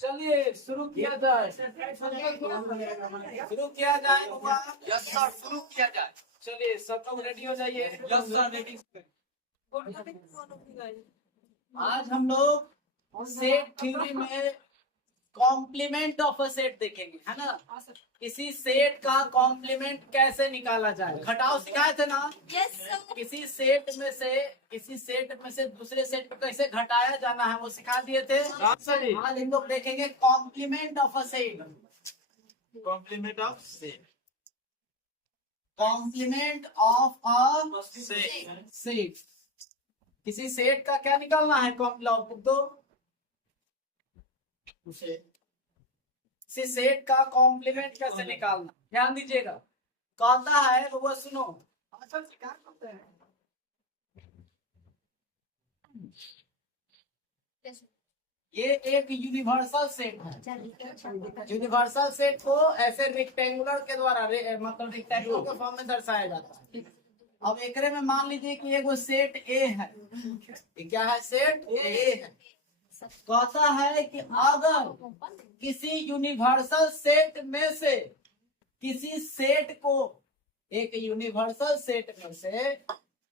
चलिए शुरू किया जाए। शुरू किया जाए होगा। यस सर, शुरू किया जाए। चलिए सब लोग रेडी हो जाइए। Yes sir, ready. आज हम लोग सेट थ्योरी में कॉम्प्लीमेंट ऑफ अ सेट देखेंगे, है ना। किसी सेट का कॉम्प्लीमेंट कैसे निकाला जाए, घटाव सिखाए थे ना। Yes sir. किसी सेट में से दूसरे सेट पे कैसे घटाया जाना है वो सिखा दिए थे। आज हम लोग देखेंगे complement of a set. Complement of set. Complement of a set. किसी सेट का क्या निकालना है कॉम्प्लीमेंट, तो किसी सेट का कॉम्प्लीमेंट कैसे निकालना, ध्यान दीजिएगा। कहता है वो सुनो। अच्छा क्या करते हैं, ये एक यूनिवर्सल सेट है। यूनिवर्सल सेट को ऐसे रेक्टेंगुलर के द्वारा मतलब रेक्टेंगुलर के फॉर्म में दर्शाया जाता है। अब एकरे में मान लीजिए कि एगो सेट ए है। क्या है, सेट ए है। कहता है कि अगर किसी यूनिवर्सल सेट में से किसी सेट को, एक यूनिवर्सल सेट में से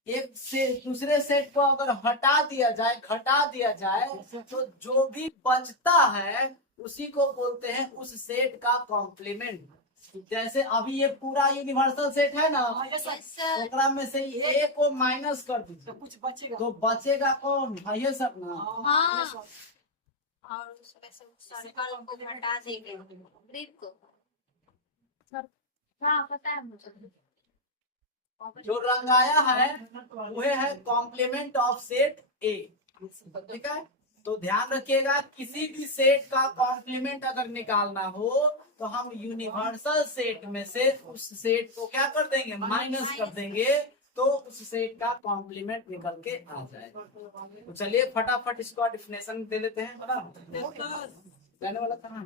एक से दूसरे सेट को अगर हटा दिया जाए, घटा दिया जाए, तो जो भी बचता है उसी को बोलते हैं उस सेट का कॉम्प्लीमेंट। जैसे अभी ये पूरा यूनिवर्सल सेट है ना, ओकरा में से ए को माइनस कर दीजिए, कुछ बचेगा, तो बचेगा कौन, ये सब ना। हाँ। और सर्कल को घटा देंगे, ग्रिड को। हाँ पता है मुझे। जो रंगाया है वह है कॉम्प्लीमेंट ऑफ सेट ए, ठीक है। तो ध्यान रखिएगा, किसी भी सेट का कॉम्प्लीमेंट अगर निकालना हो तो हम यूनिवर्सल सेट में से उस सेट को क्या कर देंगे, माइनस कर देंगे, तो उस सेट का कॉम्प्लीमेंट निकल के आ जाए। तो चलिए फटाफट इसको डिफिनेशन दे लेते हैं। लेने वाला था ना।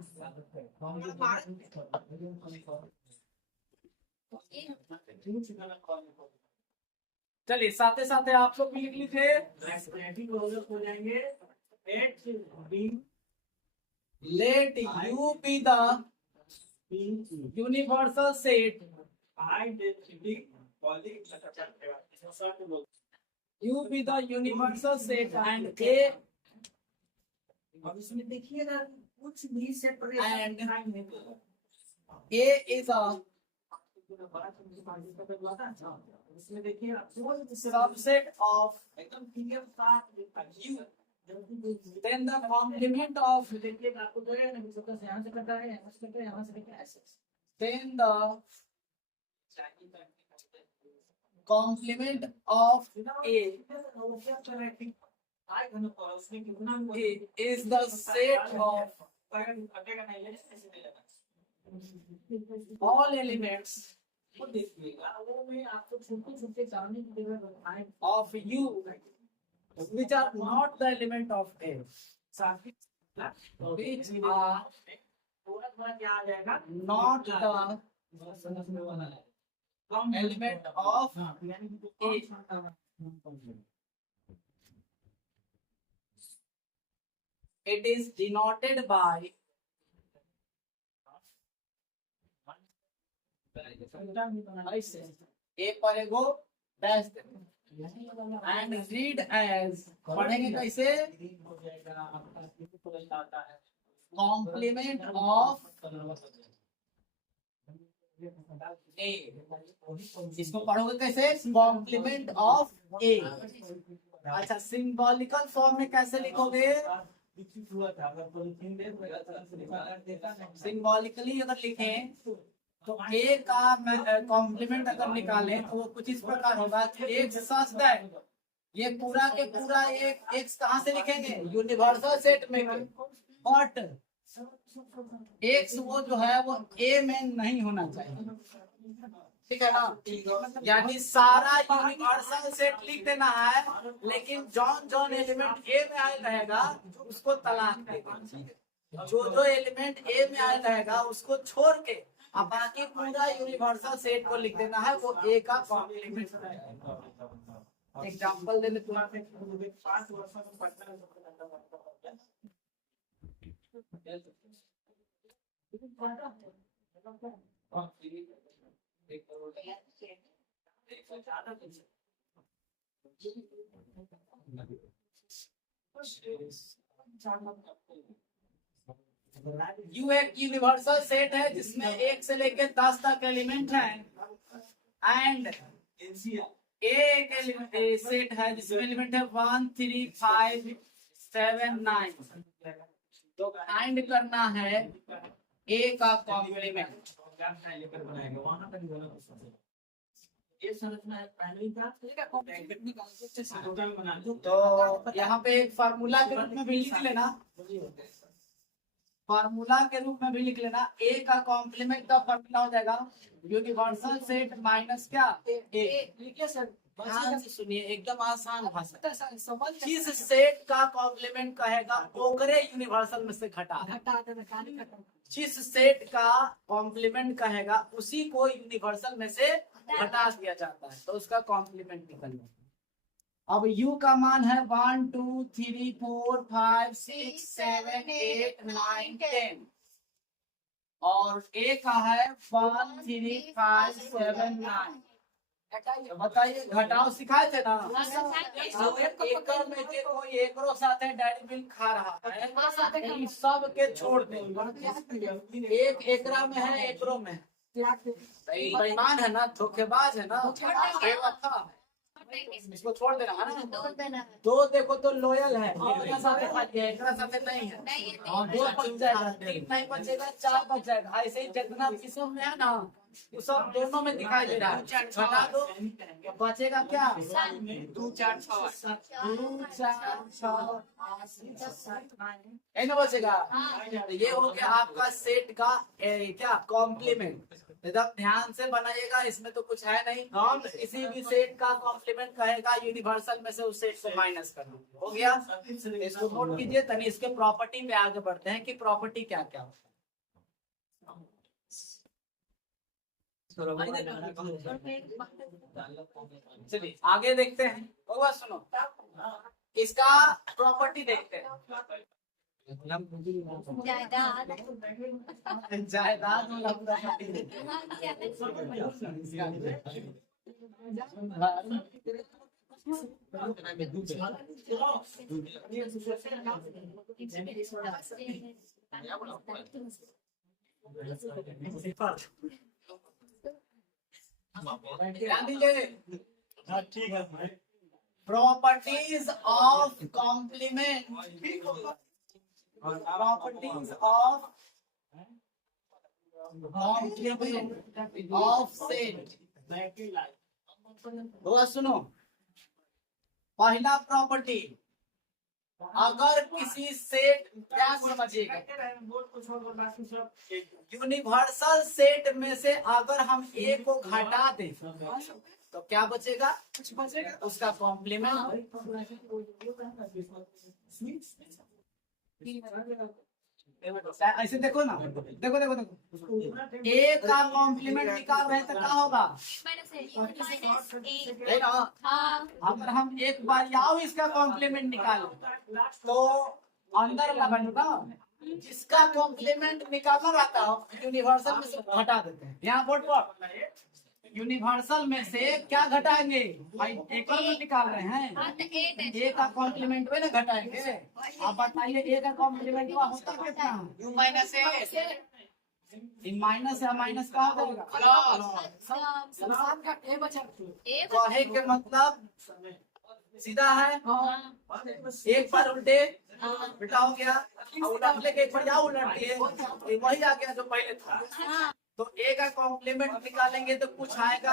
चलिए साथ साथ आप लोग भी लिख लीजिए। Let U be the universal set, U be the universal set and A, अब इसमें देखिएगा कुछ भी set and A is a इसमें देखिए सबसेट ऑफ, एकदम क्लियर था। then the complement of, देखिए आपको जो है ना सबका यहाँ से कटा है, यहाँ से कटा है, यहाँ से कटा है, ऐसे then the complement of A is the set of all elements of U which are not the element of A, which are not the element of A. It is denoted by A पर एगो dash and read as, पढ़ेंगे कैसे, complement of ए। इसको पढ़ोगे कैसे, complement of ए। अच्छा symbolical form में कैसे लिखोगे, सिंबॉलिकली अगर लिखें तो ए का कॉम्प्लीमेंट अगर निकालें तो वो कुछ इस प्रकार होगा कि एक्स सच दैट, ये पूरा के पूरा एक एक्स कहाँ से लिखेंगे, यूनिवर्सल सेट में, बट एक्स वो जो है वो ए में नहीं होना चाहिए, ठीक है ना। यानी सारा यूनिवर्सल सेट लिख देना है, लेकिन जौन जौन एलिमेंट ए में आया रहेगा उसको तलाक देगा, जो एलिमेंट ए में आया रहेगा उसको छोड़ के अब बाकी पूरा यूनिवर्सल सेट को लिख देना है, वो ए का कॉम्प्लीमेंट है। एग्जांपल देने तुम्हारे 5 वर्षों में पढ़ना यू एक यूनिवर्सल सेट है जिसमें 1 से लेकर 10 तक एलिमेंट है एंड ए एक सेट है जिसमें एलिमेंट है 1 3 5 7 9। तो फाइंड करना है ए का कॉम्प्लीमेंट। ये संरचना है प्राइमरी का तो यहाँ पे एक फार्मूला के रूप में भी लिख लेना, फार्मूला के रूप में भी लिख लेना। ए का कॉम्प्लीमेंट का फार्मूला हो जाएगा यूनिवर्सल सेट माइनस क्या ए। लिखिए सर, ध्यान से सुनिए, एकदम आसान भाषा। समझ जिस सेट का कॉम्प्लीमेंट कहेगा ओकरे यूनिवर्सल में से घटा दे। घटा देना खाली घटा। जिस सेट का कॉम्प्लीमेंट कहेगा उसी को यूनिवर्सल में से घटा दिया जाता है, तो उसका कॉम्प्लीमेंट निकलना। अब u का मान है 1 2 3 4 5 6 7 8 9 10 और a का है 1 3 5 7 9। बताइए, घटाओ सिखाए थे ना। अब एकड़ में के कोई एकरो साथ डैडी बिल खा रहा है, इन सब के छोड़ दे। एक एकरा में है, एकरो में है। बेईमान है ना, धोखेबाज है ना, बेवफा है। इसको छोड़ देना है ना। दो देखो तो लॉयल है, एकरा साथ खा लिया, एकरा साथ नहीं है। और 2 बच जाएगा, 3 नहीं बचेगा, 4 बच जाएगा। ऐसे ही जितना किस्म में है ना वो सब दोनों में दिखाई दे रहा है। घटा दो, बचेगा क्या? 2 4 6 2 4 6 8 बचेगा। तो ये हो गया आपका सेट का क्या कॉम्प्लीमेंट। एकदम ध्यान से बनाइएगा, इसमें तो कुछ है नहीं। किसी भी सेट का कॉम्प्लीमेंट कहेगा यूनिवर्सल में से उस सेट को माइनस करना। हो गया, इसको नोट कीजिए। तभी इसके प्रॉपर्टी पे आगे बढ़ते हैं कि प्रॉपर्टी क्या क्या होता है। चलिए आगे देखते हैं। होगा सुनो, इसका प्रॉपर्टी देखते हैं। जायदाद वाला प्रॉपर्टी ध्यान दीजिए। ठीक है। Properties of complement, properties of complement of set. तो सुनो, पहला प्रॉपर्टी, अगर किसी सेट, क्या समझिएगा, यूनिवर्सल सेट में से अगर हम ए को घटा दें तो क्या बचेगा? कुछ बचेगा, उसका कॉम्प्लीमेंट। ऐसे देखो ना, देखो देखो देखो, ए का कॉम्प्लीमेंट निकाल रहे तो क्या होगा? है ना? अगर हम एक बार याओ इसका कॉम्प्लीमेंट निकालें तो अंदर लगेगा, जिसका कॉम्प्लीमेंट निकालना रहता है यूनिवर्सल में से घटा देते हैं। यहाँ बोर्ड पर यूनिवर्सल में से क्या घटाएंगे भाई? एक में निकाल रहे हैं, ए का कॉम्प्लीमेंट में ना घटाएंगे। आप बताइए ए का कॉम्प्लीमेंट होता कितना? u माइनस इन माइनस या माइनस का होगा कहे के मतलब सीधा है। एक बार उल्टे बेटा हो गया, उलट लेके एक बार जाओ उलट दिए, वही आ गया जो पहले था। तो ए का कॉम्प्लीमेंट निकालेंगे तो कुछ आएगा,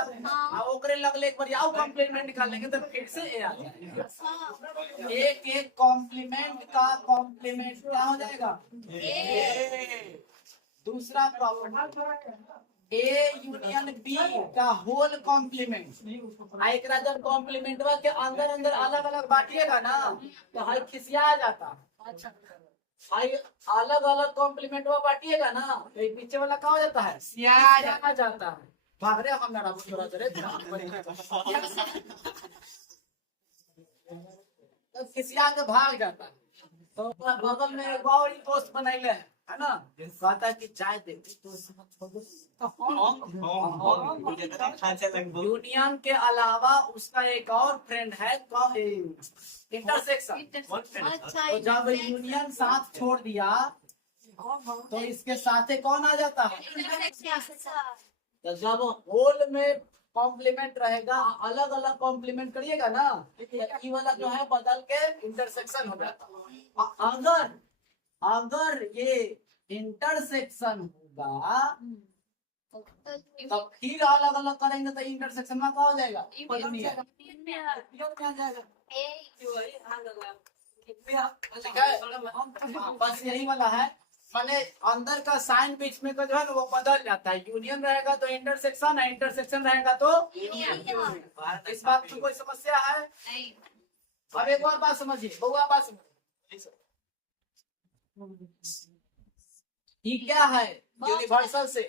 और ओकरे लगले एक बार आओ कॉम्प्लीमेंट निकालेंगे तो फिर से ए आ जाएगा। एक एक कॉम्प्लीमेंट का कॉम्प्लीमेंट क्या हो जाएगा? दूसरा प्रॉपर्टी, ए यूनियन बी का होल कॉम्प्लीमेंट। एक जब कॉम्प्लीमेंट के अंदर अंदर अलग अलग बांटिएगा ना तो हाई खिसिया जाता। भाई अलग अलग कॉम्प्लीमेंट बांटिएगा ना तो पीछे वाला क्या हो जाता है? सिया जाता है। भाग रहे हम लड़ा तो खिसिया के भाग जाता है। तो बगल में एक और दोस्त बनैले है ना, कहता है कि चाय दे तो यूनियन के अलावा उसका एक और फ्रेंड है इंटरसेक्शन। अच्छा तो जब यूनियन साथ छोड़ दिया तो इसके साथ कौन आ जाता है? तो जब होल में कॉम्प्लीमेंट रहेगा, अलग अलग कॉम्प्लीमेंट करिएगा ना, तो ई वाला जो है बदल के इंटरसेक्शन हो जाता है। अगर ये इंटरसेक्शन होगा तब फिर अलग अलग करेंगे तो इंटरसेक्शन में क्या हो जाएगा? यूनियन आ जाएगा। ठीक है, हाँ, बस यही वाला है। माने अंदर का साइन बीच में का जो है ना वो बदल जाता है। यूनियन रहेगा तो इंटरसेक्शन है, इंटरसेक्शन रहेगा तो यूनियन। इस बात में कोई समस्या है? अब एक और बात समझिए, बहुआ बात समझिए। ये क्या है? यूनिवर्सल से।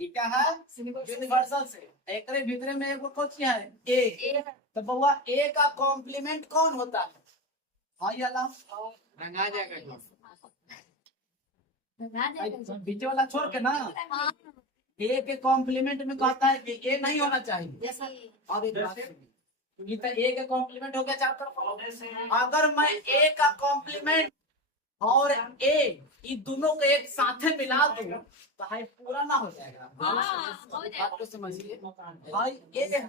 ये क्या है? यूनिवर्सल से। एक भीतरे में एक कौन है? ए। तो बहुआ ए का कॉम्प्लीमेंट कौन होता है? हाई वाला रंगा जाएगा। बीच वाला छोड़ के ना, ए के कॉम्प्लीमेंट में कहता है कि ए नहीं होना चाहिए। अब एक बात सुनिए, ये तो ए का कॉम्प्लीमेंट हो गया चार तरफ। अगर मैं ए का कॉम्प्लीमेंट और ए ये दोनों को एक साथ मिला दूं तो हाई पूरा ना हो जाएगा। बात को समझिए, भाई ए है,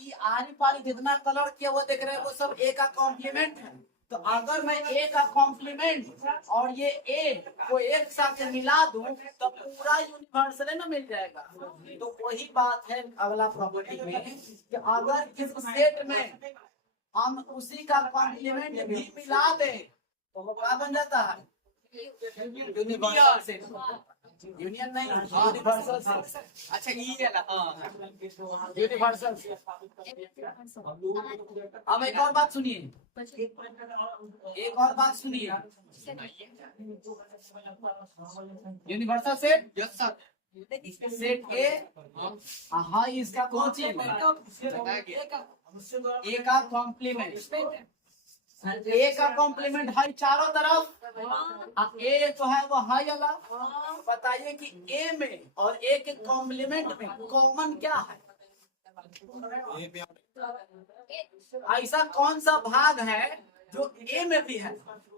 ये आरी पारी जितना कलर किया वो देख रहे हैं वो सब ए का कॉम्प्लीमेंट है। तो अगर मैं ए का कॉम्प्लीमेंट और ये ए को एक साथ मिला दूं तो पूरा यूनिवर्सल ना मिल जाएगा। तो वही बात है अगला प्रॉपर्टी में कि अगर किस सेट में हम उसी का कॉम्प्लीमेंट भी मिला दें तो वो क्या बन जाता है? Universal set. यूनियन नहीं, यूनिवर्सल सेट। अच्छा ये वाला यूनिवर्सल सेट। अब एक और बात सुनिए, एक और बात सुनिए। Universal set, yes sir. Set ए, हाँ इसका कौन चीज? ए का कॉम्प्लीमेंट। ए का कॉम्प्लीमेंट है चारों तरफ, ए तो है वो हाई वाला। बताइए कि ए में और ए के कॉम्प्लीमेंट में कॉमन क्या है? ऐसा कौन सा भाग है जो ए में भी है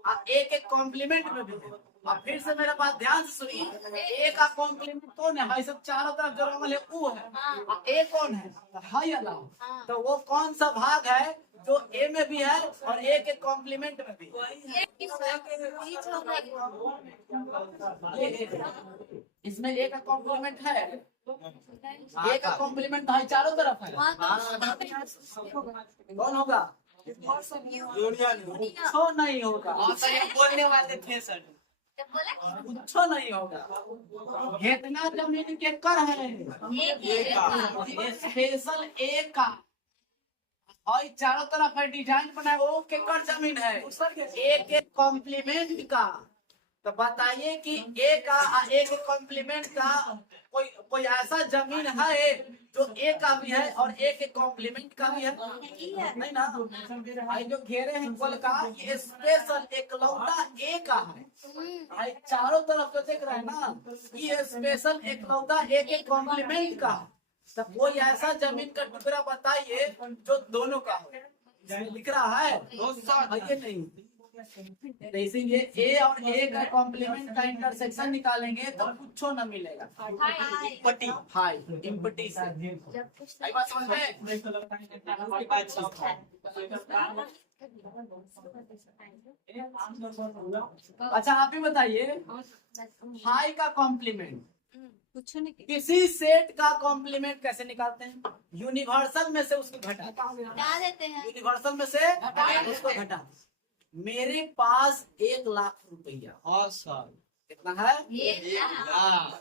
और ए के कॉम्प्लीमेंट में भी है? और फिर से मेरा बात ध्यान से सुनिए, ए का कॉम्प्लीमेंट कौन है? सब चारों तरफ जो रंगल है वो है, और ए कौन है? हाई वाला। तो वो कौन सा भाग है जो ए में भी है और ए के कॉम्प्लीमेंट में भी? इसमें ए का कॉम्प्लीमेंट है, ए का कॉम्प्लीमेंट है चारों तरफ है। कौन होगा? कुछ नहीं होगा। सर ये बोलने वाले थे सर। कुछ नहीं होगा। इतना जमीन के कर है स्पेशल ए का और चारों तरफ है डिजाइन बनाए वो के कर जमीन है ए के कॉम्प्लीमेंट का। तो बताइए कि ए का ए के कॉम्प्लीमेंट का कोई ऐसा जमीन है जो ए का भी है और ए के कॉम्प्लीमेंट का भी है? नहीं ना। आई जो घेरे हैं बल का ये स्पेशल एकलौता ए का है। आई चारों तरफ जो देख रहे हैं ना ये स्पेशल एकलौता ए के कॉम्प्लीमेंट का। तो कोई ऐसा जमीन का टुकड़ा बताइए जो दोनों का हो। लिख रहा है ये नहीं। तो इसीलिए ए और ए का कॉम्प्लीमेंट का इंटरसेक्शन निकालेंगे तो कुछ न मिलेगा। इम्पटी हाई इम्पटी से आई बात समझ में? अच्छा आप ही बताइए, हाई का कॉम्प्लीमेंट किसी सेट का कॉम्प्लीमेंट कैसे निकालते हैं? यूनिवर्सल में से उसको घटा देते हैं। यूनिवर्सल में से उसको घटा। मेरे पास 1 लाख रुपया हाँ सर। कितना है?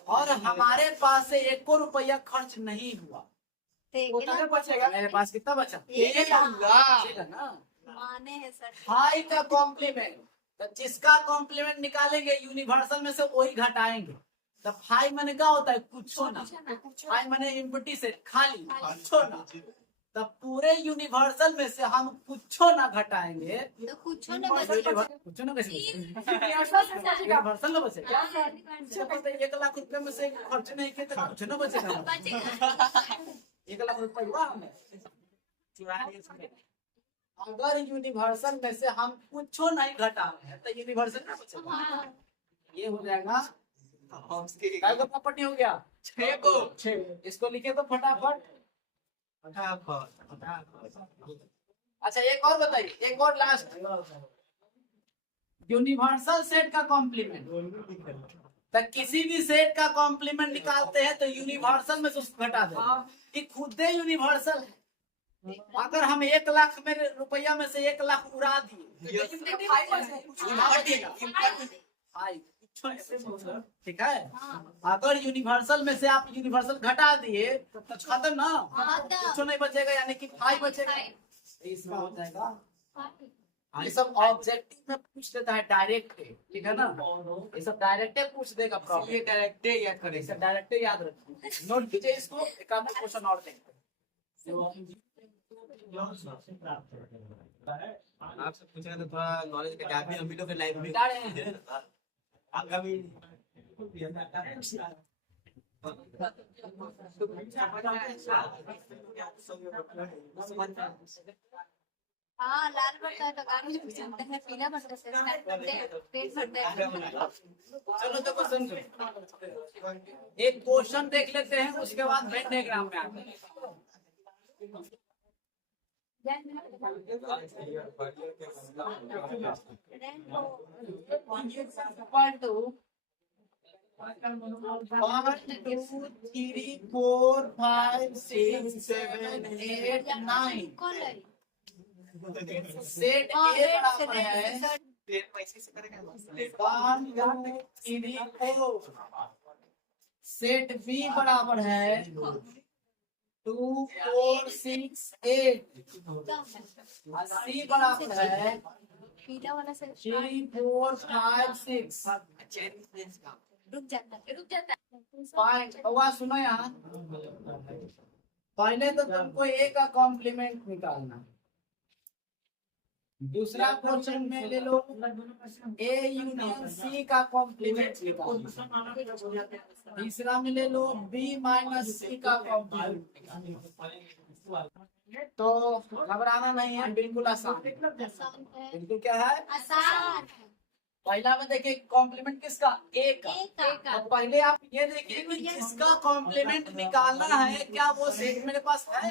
और हमारे पास से 1 रुपया खर्च नहीं हुआ तो बचेगा। मेरे पास कितना बचा? 1 लाख ना। माने है सर। हाई का कॉम्प्लीमेंट, तो जिसका कॉम्प्लीमेंट निकालेंगे यूनिवर्सल में से वही घटाएंगे। तो हाई मैंने क्या होता है? कुछ ना। हाई मैंने इम्पटी से खाली कुछ ना। तब पूरे यूनिवर्सल में से हम कुछ ना घटाएंगे। तो कुछ न बचेगा। कुछ ना यूनिवर्सल ना बचेगा। 1 लाख रुपए में से खर्च नहीं किए तो कुछ ना बचेगा। बचेगा। 1 लाख रुपए हुआ हमें। अगर यूनिवर्सल में से हम कुछ नहीं घटाएंगे तो यूनिवर्सल ना बचेगा। हाँ। ये हो जाएगा हमसे काय को प्रॉपर्टी हो गया 6 को 6। इसको लिखे तो फटाफट। अच्छा एक और बताइए, एक और लास्ट। यूनिवर्सल सेट का कॉम्प्लीमेंट, तो किसी भी सेट का कॉम्प्लीमेंट निकालते हैं तो यूनिवर्सल में से उसको घटा दे। ये खुद ही यूनिवर्सल है। अगर हम 1 लाख में रुपया में से 1 लाख उड़ा दिए, ठीक है। अगर यूनिवर्सल में से आप यूनिवर्सल घटा दिए तो खत्म ना, कुछ नहीं बचेगा, यानी कि 5 बचेगा। इसका हो जाएगा। ये सब ऑब्जेक्टिव में पूछ देता है डायरेक्ट, ठीक है ना। ये सब डायरेक्ट पूछ देगा प्रॉब्लम। ये डायरेक्ट याद करें इसे डायरेक्ट याद रखिए, नोट कीजिए इसको। एक आध क्वेश्चन और देखते हैं। आपसे पूछेगा तो थोड़ा नॉलेज का गैप भी हम भी लोग के लाइफ में बता रहे हैं। आगामी हाँ, लाल बढ़ता है तो गाड़ी में चलते हैं, पीला बढ़ता है पेट भरते हैं। चलो तो क्वेश्चन एक क्वेश्चन देख लेते हैं, उसके बाद वेन डायग्राम में आते हैं। Equal to 1, 2, 3, 4, 5, 6, 7, 8, 9। सेट ए बराबर है 1, 2, 3, 4। सेट बी बराबर है 2, 4, 6, 8। और सी बराबर है पीला वाला से 3, 4, 5, 6। रुक जाता है। पॉइंट हुआ, सुनो यहाँ। पहले तो तुमको ए का कॉम्प्लीमेंट निकालना। दूसरा क्वेश्चन में ले लो ए यूनियन सी का कॉम्प्लीमेंट निकालना। तीसरा में ले लो बी माइनस सी का कॉम्प्लीमेंट। तो घबराना नहीं है, बिल्कुल आसान, आसान है। बिल्कुल क्या है आसान है। पहला में देखिए कॉम्प्लीमेंट किसका, ए का। का तो पहले आप ये देखिए कि जिसका कॉम्प्लीमेंट निकालना है क्या वो सेट मेरे पास है।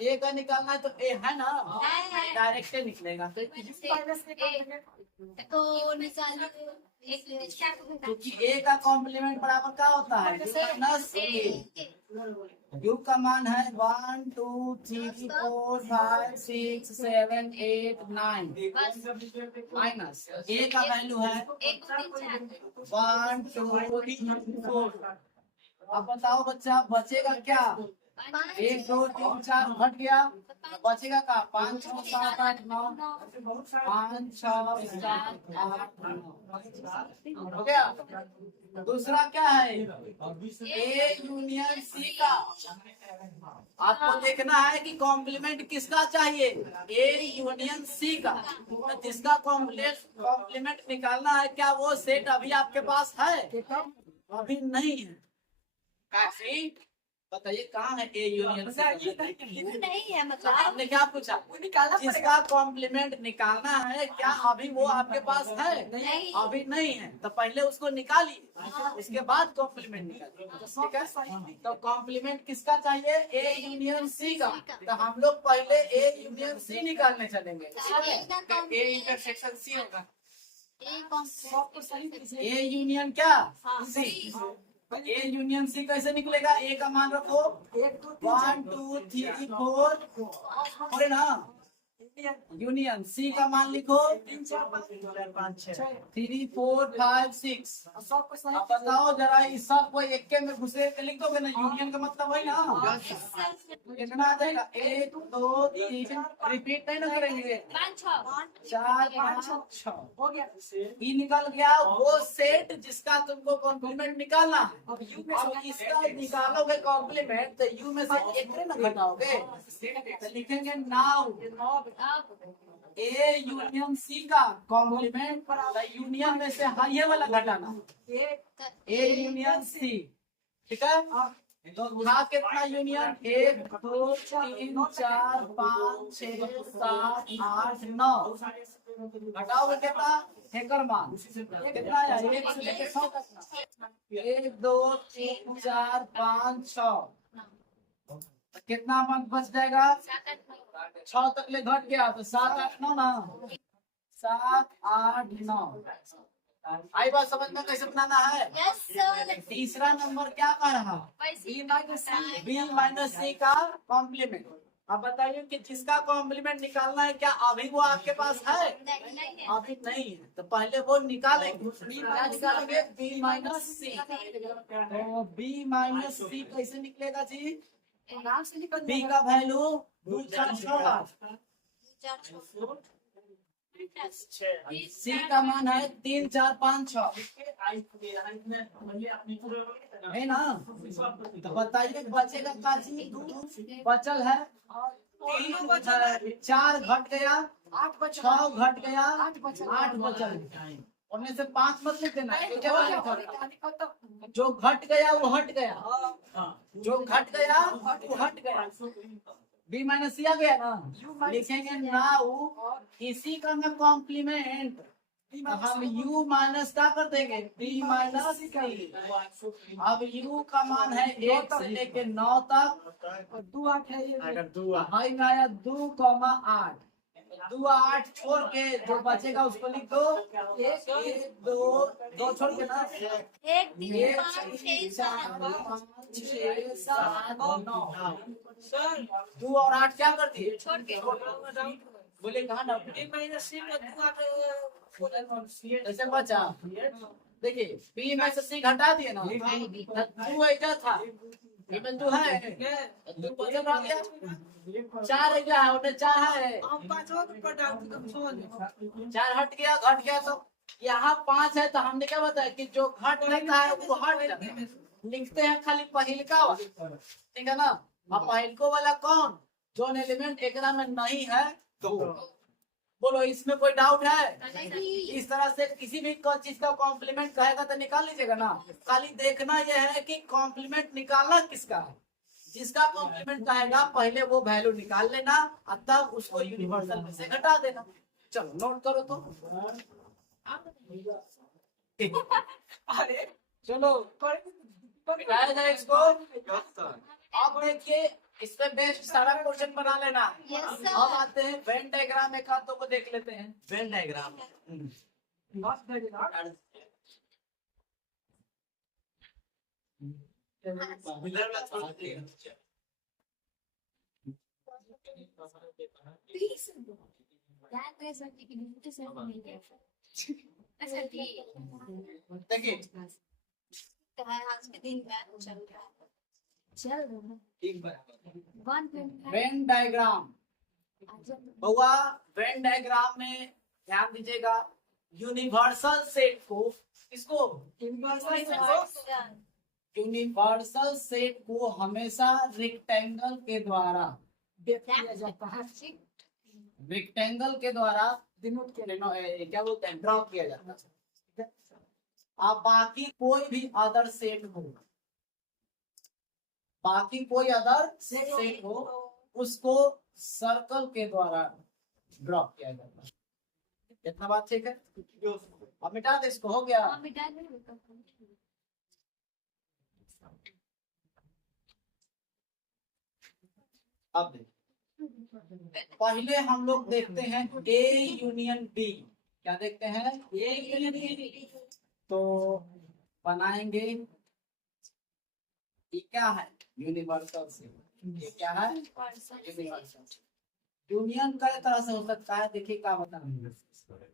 ए का निकालना है तो ए है ना, है। डायरेक्ट निकलेगा। तो निकाल क्योंकि ए का कॉम्प्लीमेंट बराबर क्या होता है, माइनस ए। यू का मान है 1, 2, 3, 4, 5, 6, 7, 8, 9। माइनस ए का वैल्यू है 1, 2, 3, 4। अब बताओ बच्चा बचेगा क्या, 1, 2, 3, 4 घट गया, बचेगा का 5, 6, 7, 8, 9। 5, 6, 7, 8, 9 हो गया। दूसरा क्या है ए यूनियन सी का। आपको देखना है कि कॉम्प्लीमेंट किसका चाहिए, ए यूनियन सी का। तो जिसका कॉम्प्लीमेंट निकालना है क्या वो सेट अभी आपके पास है, अभी नहीं है। काफी बताइए कहाँ है ए यूनियन सी का? नहीं है, मतलब आपने क्या पूछा, जिसका कॉम्प्लीमेंट निकालना है क्या अभी वो आपके पास है, नहीं। अभी नहीं है। तो पहले उसको निकालिए, उसके बाद कॉम्प्लीमेंट निकालिए, ठीक है। तो कॉम्प्लीमेंट किसका चाहिए, ए यूनियन सी का। तो हम लोग पहले ए यूनियन सी निकालने चलेंगे। ए इंटरसेक्शन सी होगा। ए यूनियन क्या सी। ए यूनियन सी कैसे निकलेगा, ए का मान रखो 1, 2, 3, 4 ना, यूनियन सी का मान लिखो 3 4 5 6। अब बताओ जरा इस सब को एक के में घुसेर के लिख दोगे ना, यूनियन का मतलब वही ना। कितना आ जाएगा 1 2 3, रिपीट नहीं ना करेंगे, 4 5 6 हो गया। ये निकल गया वो सेट जिसका तुमको कॉम्प्लीमेंट निकालना है। अब इसका निकालोगे कॉम्प्लीमेंट तो यू में से एक ना घटाओगे, तो लिखेंगे नाउ ए यूनियन सी का कॉम्प्लीमेंट यूनियन में से हाँ ये वाला घटाना, ए यूनियन सी। ठीक है, तो था कितना यूनियन 1 2 3 4 5 6 7 8 9। घटाओगे कितना हेकर मान कितना आया 1 से लेकर 100 तक, 1 2 3 4 5 6। कितना मान बच जाएगा 6 तक ले घट गया तो 7 8 9 ना, 7 8 9। आई बात समझ में कैसे बनाना है। Yes sir. तीसरा नंबर क्या कह रहा बी माइनस सी का कॉम्प्लीमेंट। अब बताइए कि जिसका कॉम्प्लीमेंट निकालना है क्या अभी वो आपके पास है? अभी नहीं है, तो पहले वो निकालेंगे। क्या निकालेंगे बी माइनस सी। तो बी माइनस सी कैसे निकलेगा जी? बी का वैल्यू 2 4 6 सी का मान है 3 4 5 6 है ना। तो बताइए बचेगा का चीज? बचल है 4 घट गया 6 घट गया 8 बचल, उनमें से 5 मत लिख देना। जो घट गया वो हट गया, जो घट गया वो हट गया। बी माइनस सी आ गया ना, लिखेंगे नाउ इसी का मैं कॉम्प्लीमेंट हम u माइनस क्या कर देंगे बी माइनस सी। अब u का मान है 1 से लेके 9 तक, 2 8 है ये। अगर 2 हाई में आया 2 8 2 8 छोड़ के जो बचेगा उसको लिख दो 1 1 2 छोड़ के ना 1 3 5 6 7 6 7 9। सर 2 और 8 क्या कर दिए छोड़ के बोले कहाँ ना बी माइनस सी में 2 8 ऐसे बचा। देखिए बी में से सी घटा दिए ना, 2 ऐसा था इवन 2 है 2 बचल रह गया, 4 ऐसा है उन्हें 4 है, हम 5 पर डाल दी कम समझ 4 हट गया घट गया। तो यहाँ 5 है तो हमने क्या बताया कि जो घट लगता है वो हट जाता है। लिखते हैं खाली पहिलका वाला, ठीक है ना। अब पहिलको वाला कौन जो एलिमेंट एकरा में नहीं है तो बोलो इसमें कोई डाउट है? इस तरह से किसी भी चीज का कॉम्प्लीमेंट कहेगा तो निकाल लीजिएगा ना। खाली देखना यह है कि कॉम्प्लीमेंट निकालना किसका है। जिसका कॉम्प्लीमेंट कहेगा पहले वो वैल्यू निकाल लेना और तब उसको यूनिवर्सल में से घटा देना। चलो नोट करो तो अरे चलो मिटाया जाए इसको। अब देखिए इस पे बेस्ड सारा क्वेश्चन बना लेना। Yes, sir. अब आते हैं वेन डायग्राम एक हाथों को देख लेते हैं। वेन डायग्राम बात करेगा Please. That was what you can do to send me. That's a D. देखिए तो है आज के दिन मैच चल रहा है। चल रहा है। 1.5 वेन डायग्राम हुआ। वेन डायग्राम में ध्यान दीजिएगा यूनिवर्सल सेट को इसको यूनिवर्सल सेट को हमेशा रेक्टेंगल के द्वारा किया जाता है रेक्टेंगल के द्वारा डिनोट किया क्या बोलते हैं ड्रॉ किया जाता है। अब बाकी कोई भी अदर सेट हो, बाकी कोई अदर सेट हो उसको सर्कल के द्वारा ड्रॉ किया जाता है। कितना बात ठीक है? अब मिटा दे इसको, हो गया। हाँ मिटा दो। अब देख पहले हम लोग देखते हैं ए यूनियन बी। क्या देखते हैं? A union B. तो बनाएंगे ये क्या है यूनिवर्सल से, ये क्या है यूनिवर्सल। यूनियन कई तरह से हो सकता है, देखिए क्या बता रहे हैं।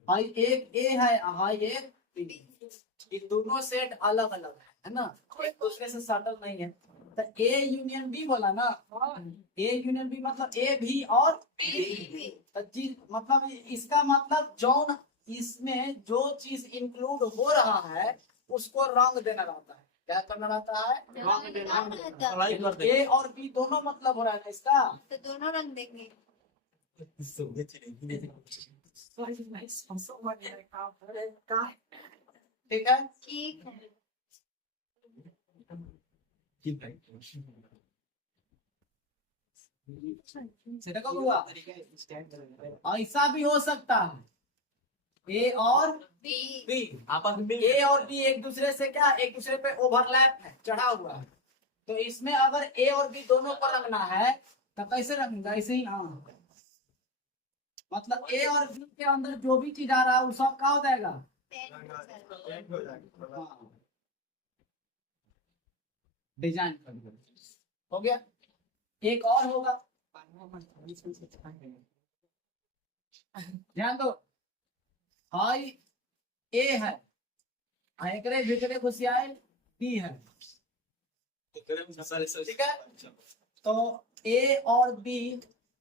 हाई एक ए है, हाई एक बी, ये दोनों सेट अलग अलग है ना, एक दूसरे से सटल नहीं है। तो ए यूनियन बी बोला ना, ए यूनियन बी मतलब ए भी और बी। तो जी मतलब इसका मतलब जौन इसमें जो चीज इंक्लूड हो रहा है उसको रंग देना रहता है। क्या करना रहता है? रंग देना रहता है। पढ़ाई कर दे ए और बी दोनों मतलब हो रहा है ना इसका। तो दोनों रंग देंगे। ठीक है, ठीक है। देखो हुआ, ऐसा भी हो सकता है ए और बी। बी, आपस में ए और बी एक दूसरे से क्या, एक दूसरे पे ओवरलैप है, चढ़ा हुआ है। तो इसमें अगर ए और बी दोनों को रंगना है तो कैसे रंगेगा? ऐसे ही ना, मतलब ए और बी के अंदर जो भी चीज आ रहा है वो सब क्या हो जाएगा? हाँ, डिजाइन कर दो। हो गया। एक और होगा, ध्यान दो, हाई ए है, एकरे भीतरे घुसियाए बी है, ठीक है। तो ए और बी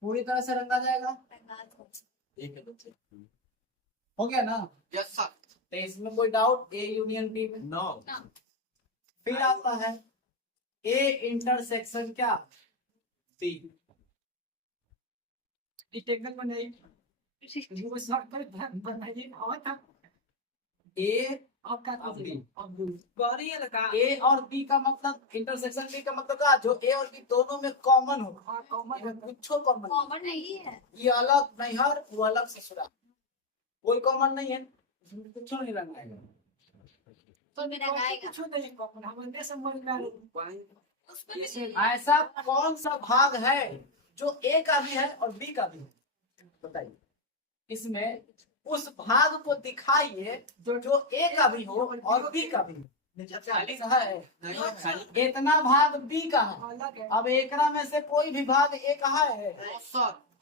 पूरी तरह से रंगा जाएगा, हो गया ना? Yes sir. तो इसमें कोई डाउट? ए यूनियन बी में नो। फिर आता है ए इंटरसेक्शन क्या, सी। टेक्निक बनाइए, वो शॉर्ट पर बनाइए और था ए आपका और बी, गौरी है लगा ए और बी का मतलब, इंटरसेक्शन बी का मतलब क्या, जो ए और बी दोनों में कॉमन हो, और कॉमन कुछ कॉमन, कॉमन नहीं है। ये अलग नहीं हर, वो अलग ससुरा, कोई कॉमन नहीं है, कुछ नहीं रंगाएगा। तो मेरा गाएगा। कुछ नहीं कॉमन, हम अंदर समझ में उसको भी ऐसा कौन सा भाग है जो ए का भी है और बी का भी है? बताइए, इसमें उस भाग को दिखाइए जो ए का भी हो और बी का भी हो। ऐसा है, इतना भाग बी का है, अलग है। अब एकरा में से कोई भी भाग ए का है?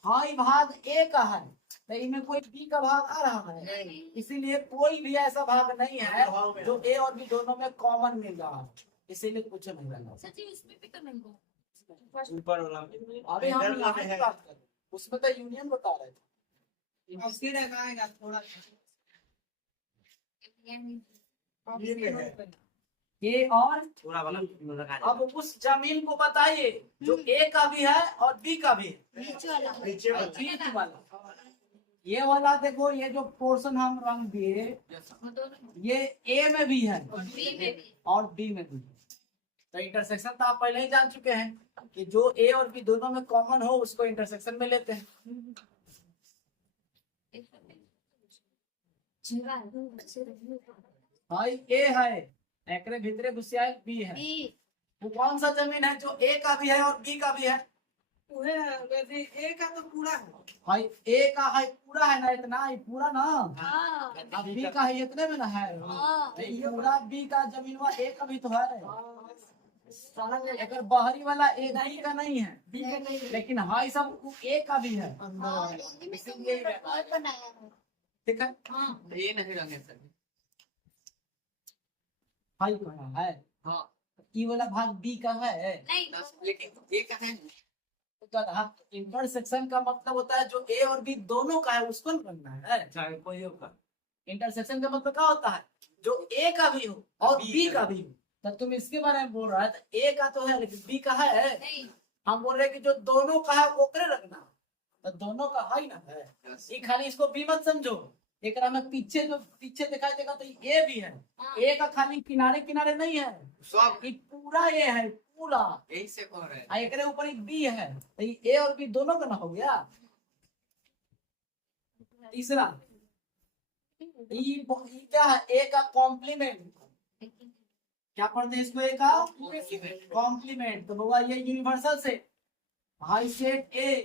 हाँ, ये भाग ए का है, तो इनमें कोई बी का भाग आ रहा है, इसीलिए कोई भी ऐसा भाग नहीं है जो ए और बी दोनों में कॉमन मिल रहा है, इसीलिए कुछ नहीं रहना। सच्ची उसमें भी तो नहीं हो। ऊपर वाला अभी हम यहाँ की बात कर रहे हैं, उसमें तो यूनियन बता रहे थे। उसके लगाएगा थोड़ा ए और पूरा वाला लगा दे। अब उस जमीन को बताइए जो ए का भी है और बी का भी है। नीचे वाला। बीच वाला, ये वाला देखो, ये जो पोर्शन हम रंग दिए वो दोनों ये ए में भी है बी में भी। और बी में भी। तो इंटरसेक्शन तो आप पहले ही जान चुके हैं कि जो ए और बी दोनों में कॉमन हो उसको इंटरसेक्शन में लेते हैं। हाँ, ए है, एकरे भीतरे घुसियाए बी है, बी। वो कौन सा जमीन है जो ए का भी है और बी का भी है? पूरे वैसे एक का तो पूरा है। भाई ए का है पूरा है ना, इतना ही पूरा ना, हाँ। अब बी का है इतने में ना है, हाँ। तो ये पूरा बी का जमीन हुआ, ए का भी तो है, सारा अगर बाहरी वाला ए बी का नहीं है, बी का नहीं है। लेकिन हाई सब ए का भी है, हाँ, इसी में तुमने प्रकार बनाया है। ठीक है। हाँ। ये नहीं रंगे सर। हाई का है, हाँ। ई वाला भाग बी का है, नहीं लेकिन एक है इंटरसेक्शन का मतलब होता है जो ए और बी दोनों का है उसको रंगना है। चाहे कोई होगा। इंटरसेक्शन का मतलब क्या होता है, जो ए का भी हो और बी का भी हो। तो तुम इसके बारे में बोल रहा है, तो ए का तो है लेकिन बी का है, नहीं। हम बोल रहे हैं कि जो दोनों का है ओकरे रखना, तो दोनों का है ना है। ये खाली इसको बी मत समझो, एकरा में पीछे जो पीछे दिखाई देगा तो ए भी है, हाँ। ए का खाली किनारे किनारे नहीं है, सब ये पूरा ए है पूरा, यही से कह रहे हैं। आ एकरे ऊपर एक बी है, तो ये ए और बी दोनों का ना हो गया। तीसरा, ये क्या है, ए का कॉम्प्लीमेंट, क्या पढ़ते हैं इसको, ए का कॉम्प्लीमेंट। तो बाबा ये यूनिवर्सल से हाई सेट ए,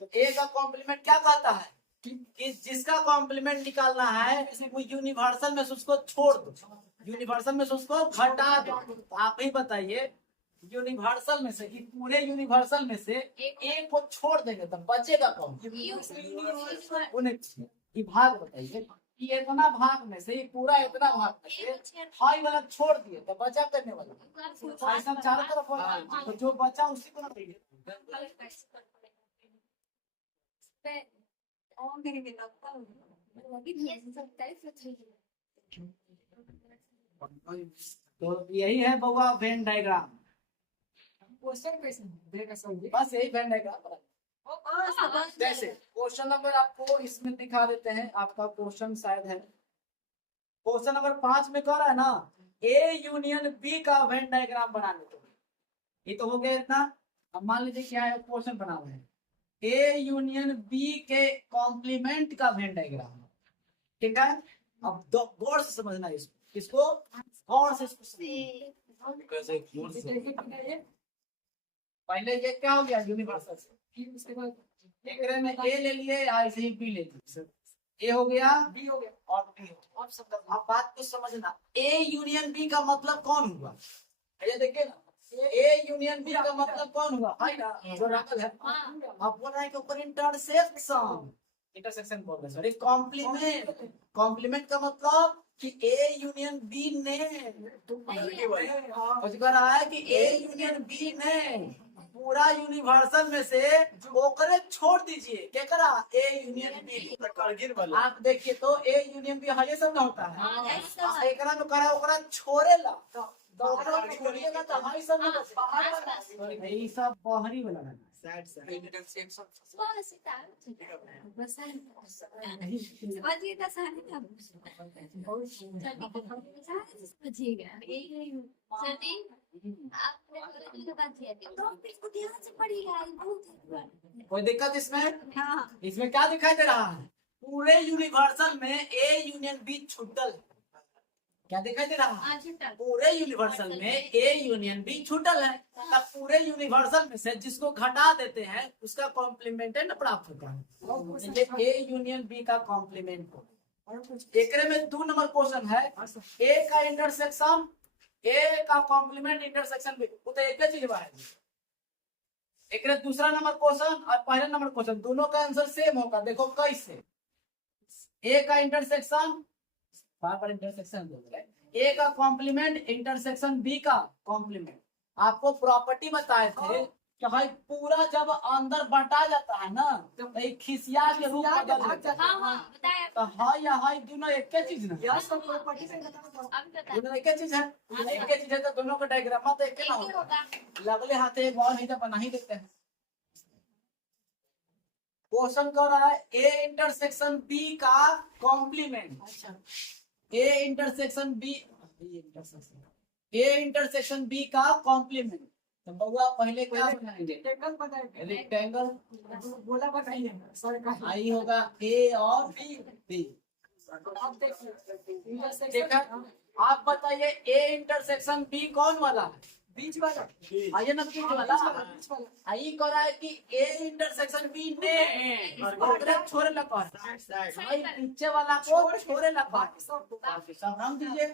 तो ए का कॉम्प्लीमेंट क्या कहता है कि जिसका कॉम्प्लीमेंट निकालना है वो यूनिवर्सल में से उसको छोड़ दो, यूनिवर्सल में से उसको घटा दो। तो आप ही बताइए यूनिवर्सल में से, कि पूरे यूनिवर्सल में से एक को छोड़ देंगे तो बचेगा कौन? ये भाग बताइए कि इतना भाग में से, ये पूरा इतना भाग में से हाई वाला छोड़ दिए तो बचा करने वाला ऐसा चारों तरफ होगा, तो जो बचा उसी को ना देंगे। तो यही है बउआ वेन डायग्राम। क्वेश्चन कैसे देगा सर? बस यही वेन डायग्राम। जैसे क्वेश्चन नंबर आपको इसमें दिखा देते हैं, आपका क्वेश्चन शायद है क्वेश्चन नंबर 5 में कह रहा है ना, ए यूनियन बी का वेन डायग्राम बनाने को। ये तो हो गया इतना। अब मान लीजिए क्या है, क्वेश्चन बना हुआ है ए यूनियन बी के कॉम्प्लीमेंट का वेन डायग्राम। ठीक है, अब गौर से समझना है इसको गौर से कैसे पहले ये क्या हो गया यूनिवर्सल से, फिर उसके बाद एक में ए ले लिए, ऐसे ही बी ले लिए, ए हो गया बी हो गया और बी हो गया। अब बात को समझना, ए यूनियन बी का मतलब कौन हुआ, ये देखिए ना, ए यूनियन बी का मतलब कौन हुआ, है ना, जो रखल है। अब बोल रहा है कि ऊपर इंटरसेक्शन, इंटरसेक्शन बोल रहे हैं सॉरी, कॉम्प्लीमेंट। कॉम्प्लीमेंट का मतलब कि ए यूनियन बी ने, कुछ कह रहा है कि ए यूनियन बी ने पूरा यूनिवर्सल में से ओकरे छोड़ दीजिए, क्या करा, ए यूनियन बी। कारगिल वाला आप देखिए तो ए यूनियन बी हजे सब ना होता है, एकरा में करा ओकरा छोड़ेला तो ओकरा छोड़िएगा तो हाई सब ना बचे, ये सब बाहरी वाला है। साइड साइड कोई दिक्कत इसमें? इसमें क्या दिखाई दे रहा है, पूरे यूनिवर्सल में ए यूनियन बी छूटल। क्या दिखाई दे रहा है, पूरे यूनिवर्सल में ए यूनियन बी छूटल है। तब पूरे यूनिवर्सल में से जिसको घटा देते हैं उसका कॉम्प्लीमेंट न प्राप्त होता है, ए यूनियन बी का कॉम्प्लीमेंट को। एकरे में 2 नंबर क्वेश्चन है, ए का इंटरसेक्शन, ए का कॉम्प्लीमेंट इंटरसेक्शन बी, वो तो एक ही चीज है। एक दूसरा नंबर क्वेश्चन और पहला नंबर क्वेश्चन दोनों का आंसर सेम होगा। देखो कैसे, ए का इंटरसेक्शन, बार बार इंटरसेक्शन बोल रहे हैं, ए का कॉम्प्लीमेंट इंटरसेक्शन बी का कॉम्प्लीमेंट। आपको प्रॉपर्टी बताए थे कि भाई पूरा जब अंदर बटा जाता है ना तो एक खिसिया के रूप में बदल जाता है। तो हाई या हाई दोनों एक ही चीज ना, दोनों एक ही चीज है, एक ही चीज है तो दोनों का डायग्राम तो एक ही ना होगा। लगले हाथे एक और नहीं तो बना ही देते हैं। क्वेश्चन कर रहा है ए इंटरसेक्शन बी का कॉम्प्लीमेंट। अच्छा, A intersection B, A intersection B का कॉम्प्लीमेंट। तो बउआ पहले क्या बनाएंगे, रेक्टेंगल बोला बताइए सर, आई होगा ए और बी। ठीक है, आप बताइए ए इंटरसेक्शन बी कौन वाला है, बीच वाला, आइए ना बीच वाला। आई कह रहा है कि ए इंटरसेक्शन बी ने छोड़े लगा है, पीछे वाला को छोड़े लगा है। सब नाम दीजिए।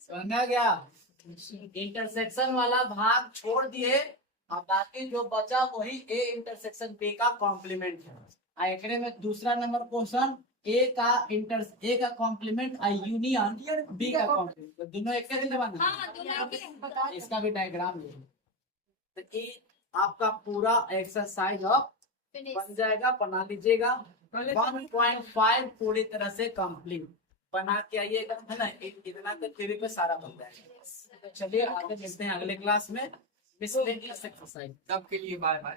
समझ में आ गया, इंटरसेक्शन वाला भाग छोड़ दिए, अब बाकी जो बचा वही ए इंटरसेक्शन बी का कॉम्प्लीमेंट है। एकरे में दूसरा नंबर क्वेश्चन ए का कॉम्प्लीमेंट आई यूनियन बी का कॉम्प्लीमेंट, तो दोनों एक ही बना, इसका भी डायग्राम ले। तो ये आपका पूरा एक्सरसाइज अब बन जाएगा, बना लीजिएगा। 1.5 पूरी तरह से कंप्लीट बना के आइएगा, है ना, इतना तो थ्योरी पे सारा बन जाएगा। तो चलिए आगे मिलते हैं अगले क्लास में मिसलेनियस एक्सरसाइज। तब के लिए बाय बाय।